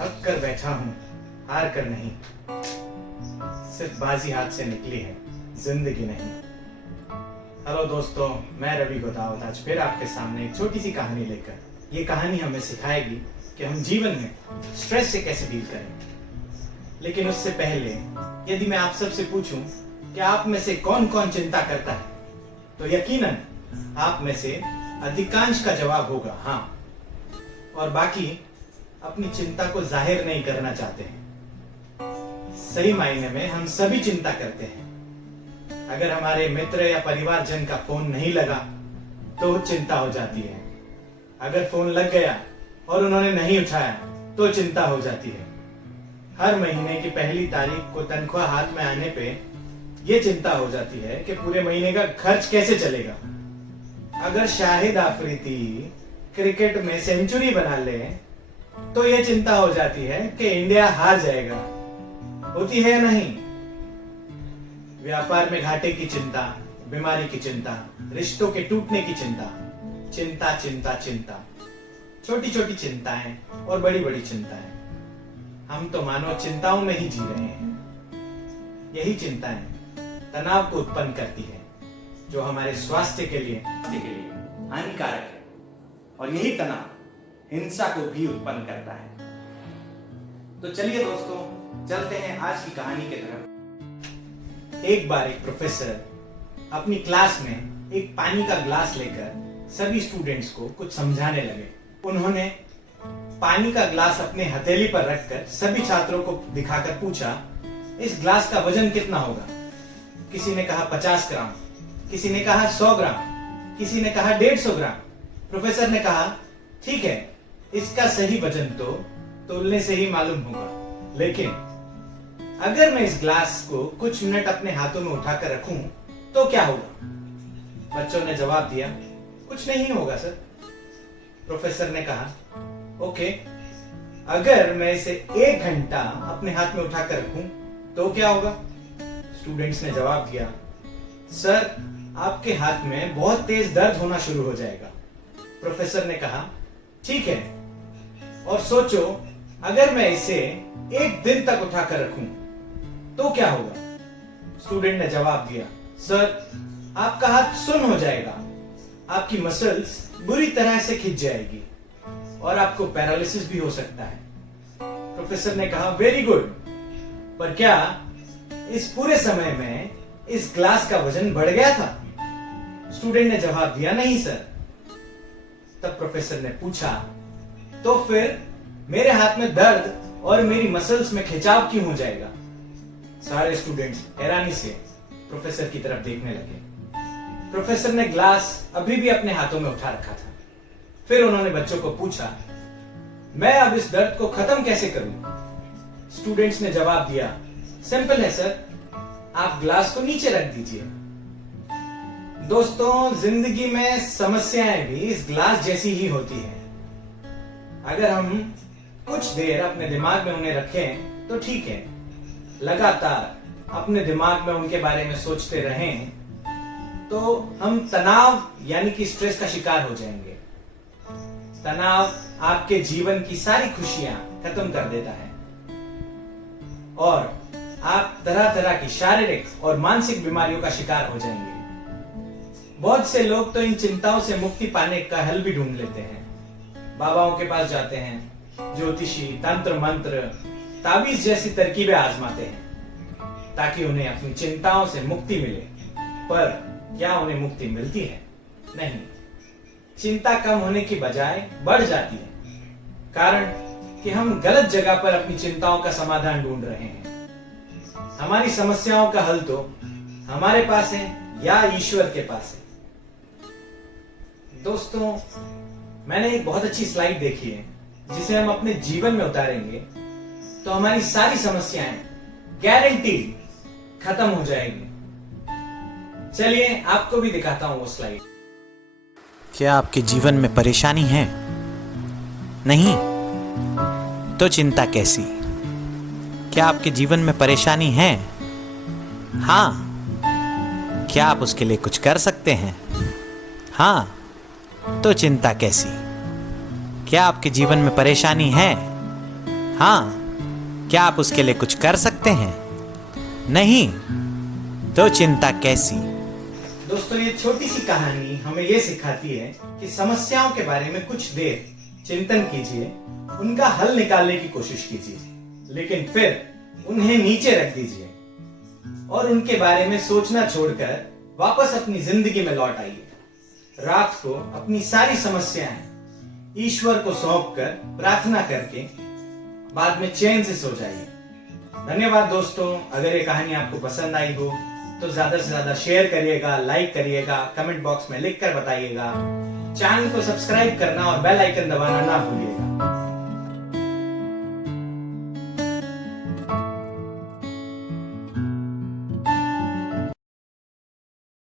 थक कर बैठा हूँ, हार कर नहीं। सिर्फ बाजी हाथ से निकली है, जिंदगी नहीं। हेलो दोस्तों, मैं रवि गोदावत आज फिर आपके सामने एक छोटी सी कहानी लेकर। ये कहानी हमें सिखाएगी कि हम जीवन में स्ट्रेस से कैसे डील करें। लेकिन उससे पहले यदि मैं आप सबसे पूछूं कि आप में से कौन कौन चिंता करता है, तो यकीनन आप में से अधिकांश का जवाब होगा हाँ, और बाकी अपनी चिंता को जाहिर नहीं करना चाहते हैं। सही मायने में हम सभी चिंता करते हैं। अगर हमारे मित्र या परिवारजन का फोन नहीं लगा तो चिंता हो जाती है। अगर फोन लग गया और उन्होंने नहीं उठाया तो चिंता हो जाती है। हर महीने की पहली तारीख को तनख्वाह हाथ में आने पे ये चिंता हो जाती है कि पूरे महीने का खर्च कैसे चलेगा। अगर शाहिद आफरीदी क्रिकेट में सेंचुरी बना ले तो ये चिंता हो जाती है कि इंडिया हार जाएगा। होती है या नहीं? व्यापार में घाटे की चिंता, बीमारी की चिंता, रिश्तों के टूटने की चिंता, चिंता चिंता चिंता, छोटी छोटी चिंताएं और बड़ी बड़ी चिंताएं। हम तो मानो चिंताओं में ही जी रहे हैं। यही चिंताएं तनाव को उत्पन्न करती है, जो हमारे स्वास्थ्य के लिए हानिकारक है, और यही तनाव हिंसा को भी उत्पन्न करता है। तो चलिए दोस्तों, चलते हैं आज की कहानी की तरफ। एक बार एक प्रोफेसर अपनी क्लास में एक पानी का ग्लास लेकर सभी स्टूडेंट्स को कुछ समझाने लगे। उन्होंने पानी का ग्लास अपने हथेली पर रखकर सभी छात्रों को दिखाकर पूछा, इस ग्लास का वजन कितना होगा? किसी ने कहा 50 ग्राम, किसी ने कहा 100 ग्राम, किसी ने कहा 150 ग्राम। प्रोफेसर ने कहा, ठीक है, इसका सही वजन तो तोलने से ही मालूम होगा, लेकिन अगर मैं इस ग्लास को कुछ मिनट अपने हाथों में उठाकर रखूं तो क्या होगा? बच्चों ने जवाब दिया, कुछ नहीं होगा सर। प्रोफेसर ने कहा, ओके, अगर मैं इसे 1 घंटा अपने हाथ में उठाकर रखूं तो क्या होगा? स्टूडेंट्स ने जवाब दिया, सर आपके हाथ में बहुत तेज दर्द होना शुरू हो जाएगा। प्रोफेसर ने कहा, ठीक है, और सोचो अगर मैं इसे 1 दिन तक उठाकर रखूं तो क्या होगा? स्टूडेंट ने जवाब दिया, सर आपका हाथ सुन्न हो जाएगा, आपकी मसल्स बुरी तरह से खिंच जाएगी और आपको पैरालिसिस भी हो सकता है। प्रोफेसर ने कहा, वेरी गुड, पर क्या इस पूरे समय में इस ग्लास का वजन बढ़ गया था? स्टूडेंट ने जवाब दिया, नहीं सर। तब प्रोफेसर ने पूछा, तो फिर मेरे हाथ में दर्द और मेरी मसल्स में खिंचाव क्यों हो जाएगा? सारे स्टूडेंट्स हैरानी से प्रोफेसर की तरफ देखने लगे। प्रोफेसर ने ग्लास अभी भी अपने हाथों में उठा रखा था। फिर उन्होंने बच्चों को पूछा, मैं अब इस दर्द को खत्म कैसे करूं? स्टूडेंट्स ने जवाब दिया, सिंपल है सर, आप ग्लास को नीचे रख दीजिए। दोस्तों, जिंदगी में समस्याएं भी इस ग्लास जैसी ही होती है। अगर हम कुछ देर अपने दिमाग में उन्हें रखें तो ठीक है, लगातार अपने दिमाग में उनके बारे में सोचते रहें तो हम तनाव यानी कि स्ट्रेस का शिकार हो जाएंगे। तनाव आपके जीवन की सारी खुशियां खत्म कर देता है और आप तरह तरह की शारीरिक और मानसिक बीमारियों का शिकार हो जाएंगे। बहुत से लोग तो इन चिंताओं से मुक्ति पाने का हल भी ढूंढ लेते हैं। बाबाओं के पास जाते हैं, ज्योतिषी, तंत्र मंत्र, ताबीज जैसी तरकीबें आजमाते हैं ताकि उन्हें अपनी चिंताओं से मुक्ति मिले। पर क्या उन्हें मुक्ति मिलती है? नहीं, चिंता कम होने की बजाय बढ़ जाती है, कारण कि हम गलत जगह पर अपनी चिंताओं का समाधान ढूंढ रहे हैं। हमारी समस्याओं का हल तो हमारे पास है या ईश्वर के पास है। दोस्तों, मैंने एक बहुत अच्छी स्लाइड देखी है, जिसे हम अपने जीवन में उतारेंगे तो हमारी सारी समस्याएं गारंटीड खत्म हो जाएगी। चलिए आपको भी दिखाता हूं वो स्लाइड। क्या आपके जीवन में परेशानी है? नहीं? तो चिंता कैसी? क्या आपके जीवन में परेशानी है? हाँ? क्या आप उसके लिए कुछ कर सकते हैं? हाँ? तो चिंता कैसी? क्या आपके जीवन में परेशानी है? हाँ, क्या आप उसके लिए कुछ कर सकते हैं? नहीं, तो चिंता कैसी? दोस्तों, ये छोटी सी कहानी हमें ये सिखाती है कि समस्याओं के बारे में कुछ देर चिंतन कीजिए, उनका हल निकालने की कोशिश कीजिए, लेकिन फिर उन्हें नीचे रख दीजिए और उनके बारे में सोचना छोड़कर वापस अपनी जिंदगी में लौट आइए। रात को अपनी सारी समस्याएं ईश्वर को सौंपकर प्रार्थना करके बाद में चैन से सो जाइए। धन्यवाद दोस्तों। अगर ये कहानी आपको पसंद आई हो तो ज्यादा से ज्यादा शेयर करिएगा, लाइक करिएगा, कमेंट बॉक्स में लिखकर बताइएगा। चैनल को सब्सक्राइब करना और बेल आइकन दबाना ना भूलिएगा।